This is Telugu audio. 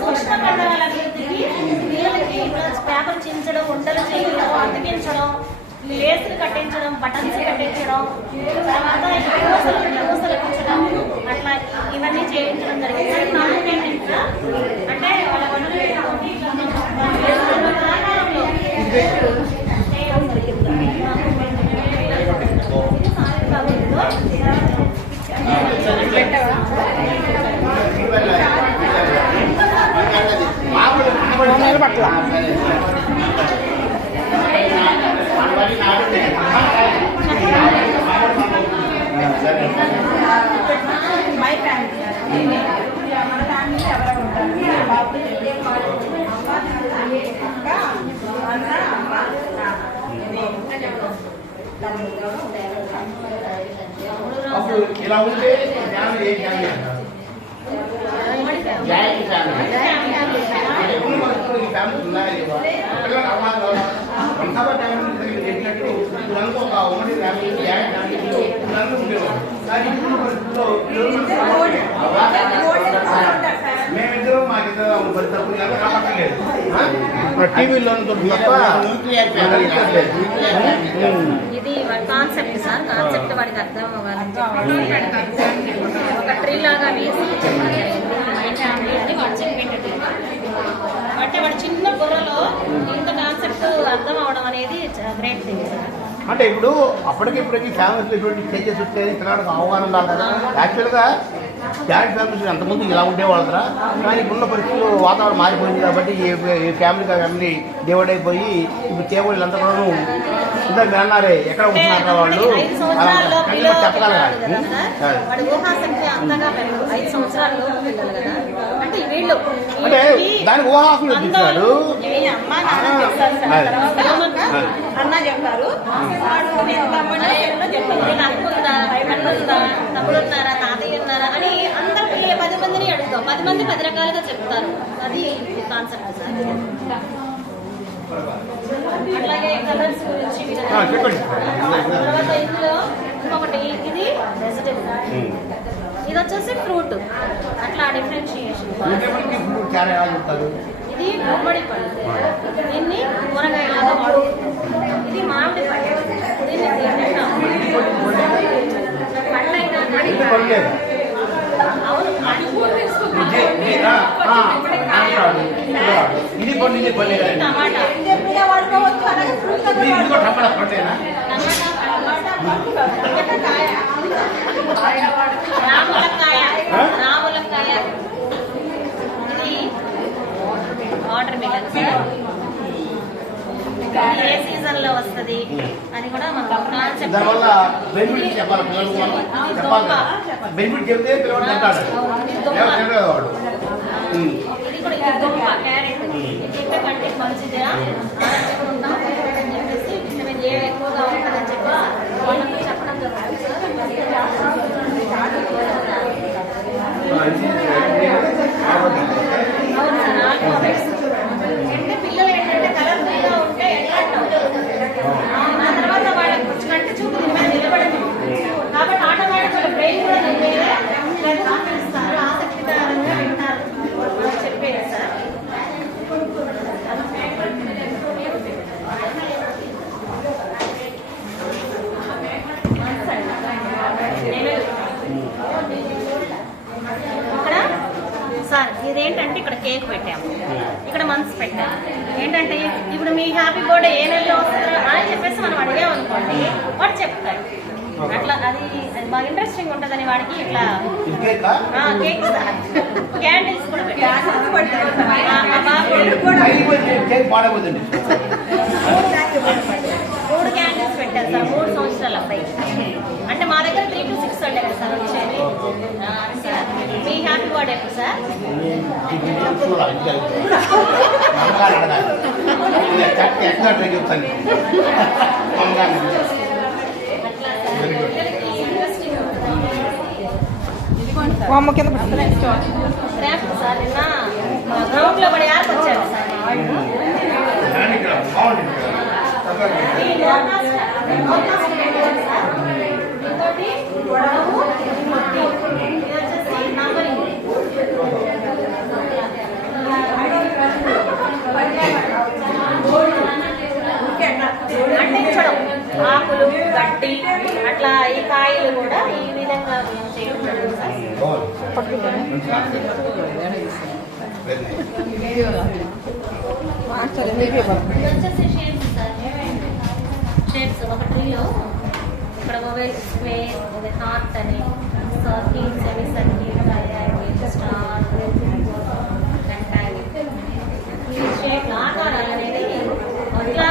సూక్ష్మ కండరాల అభివృద్ధికి పిల్లలకి పేపర్ చించడం, ఉండలు చేయడం, అతికించడం, లేసులు కట్టించడం, బటన్స్ కట్టించడం, తర్వాత పూసలు ఎక్కించడం, అట్లా ఇవన్నీ చేయించడం జరిగింది. అంటే వాళ్ళ పట్ల మై ఫ్యామిలీ మన ఫ్యామిలీ ఎవరైనా ఉంటారు, బాబు అప్పుడు ఇలా ఉంటే ఫ్యామిలీ ఏ ఫ్యామిలీ అంటారు? ఫ్యామిలీ ఉన్నాయా లేవా? పిల్లలకు అవమానం కావాలి. చెప్పినట్టు ఇదంతా ఒక ఉమ్మడి ఫ్యామిలీ, జాయింట్ ఫ్యామిలీలో ఇదంతా ఉండేవాడు. కానీ ఇప్పుడు మేమిద్దరం మాకిద్దరం పరిస్థితులు ఇదంతా కాపాడలేదు. టీవీలో తప్ప ఇది కాన్సెప్ట్ సార్. కాన్సెప్ట్ వాడికి అర్థం అవ్వాలని ఒక ట్రీ లాగా వేసి మైండ్ ఫ్యామిలీ అని వాడు చెప్పేటట్టు. అంటే వాడు చిన్న బుర్రలో ఇంత కాన్సెప్ట్ అర్థం అవడం అనేది గ్రేట్ థింగ్ సార్. అంటే ఇప్పుడు అప్పటికిప్పటికి ఫ్యామిలీస్ ఇటువంటి చేంజెస్ వచ్చేది పిల్లలకు అవగాహన ఉండాలి కదా. యాక్చువల్గా జాయింట్ ఫ్యామిలీస్ అంతకుముందు ఇలా ఉండేవాళ్ళరా, కానీ ఇప్పుడున్న పరిస్థితుల్లో వాతావరణం మారిపోయింది కాబట్టి ఈ ఫ్యామిలీ డివైడ్ అయిపోయి ఇప్పుడు కేబుల్ అంతా కూడా ఇంత మీరు అన్నారే ఎక్కడ ఉంటున్నారా వాళ్ళు చెప్పగలరా? అంటే దానికి ఊహాసన చూపిస్తాడు అన్న చెప్తారు, తమ్ముడు ఉన్నారా, తాతయ్య ఉన్నారా అని అందరు 10 మందిని అడుగుతాం. 10 మంది 10 రకాలుగా చెప్తారు. అది కాన్సెప్ట్ సార్. అట్లాగే కలర్స్ గురించి తర్వాత ఇందులో ఇంకొకటి ఇది వెజిటేబుల్, ఇది వచ్చేసి ఫ్రూట్. అట్లా డిఫరెన్షియేషన్. ఇది గుమ్మడి పళ్ళు, దీన్ని కూరగాయలాగా వాడుకుంటాం. ఇది మామిడి పళ్ళు, దీన్ని పళ్ళైనా అవును టమాటా రాములకాయ, ఇది వాటర్ మిలన్ సార్. ఏ సీజన్ లో వస్తుంది అని కూడా మనకు కాన్సెప్ట్. ఇది కూడా దుంప, క్యారెట్ చెప్పే కంటే మంచిదిగా ఆరోగ్యంగా ఉంటాం అని చెప్పేసి విటమిన్ ఏ ఎక్కువగా ఉంటుందని చెప్పి వాళ్ళకి చెప్పడం జరుగుతుంది సార్. అవును సార్, ఆల్ఫాబెట్స్ అంటే పిల్లలు ఏంటంటే కలర్ఫుల్గా ఉంటే ఆ తర్వాత వాళ్ళకి కంటి చూపు దీని మీద నిలబడదు కాబట్టి ఆటోమేటిక్ వాళ్ళ బ్రెయిన్ కూడా ఇస్తారు, ఆసక్తికరంగా వింటారు చెప్పేది సార్. ఇక్కడ సార్ ఇదేంటంటే ఇక్కడ కేక్ పెట్టాము, ఇక్కడ మంత్స్ పెట్టాము. ఏంటంటే ఇప్పుడు మీ హ్యాపీ బర్త్డే ఏ నెలలో వస్తుందో అని చెప్పేసి మనం అడిగామనుకోండి, వాడు చెప్తాడు. అట్లా అది బాగా ఇంట్రెస్టింగ్ ఉంటుందని వాడికి ఇట్లా కేక్ సార్. క్యాండిల్స్ కూడా పెట్టాము. 3 క్యాండిల్స్ పెట్టారు సార్. 3 సంవత్సరాల అబ్బాయి. అంటే మా దగ్గర 3 to 6 ఉండే కదా సార్ వచ్చేది. సార్ మీ హ్యాపీ బర్త్డే ఎప్పుడు సార్? క్రాఫ్ట్ సార్ నిన్న గ్రౌండ్ లో పడే యాప్ వచ్చాడు సార్. ఇంకోటి ఆకులు గడ్డి అట్లా ఈ కాయలు కూడా ఈ విధంగా మేము చేయడం జరుగుతుంది సార్. ఇది వచ్చేసి షేప్స్ సార్. షేప్స్ ఒక ట్రీలో ఇక్కడ మొబైల్ స్క్వేర్, హార్ట్ అని, circle, semi circle, triangle, star, rectangle, ఈ షేప్ ఆకారాలు అనేది ఇట్లా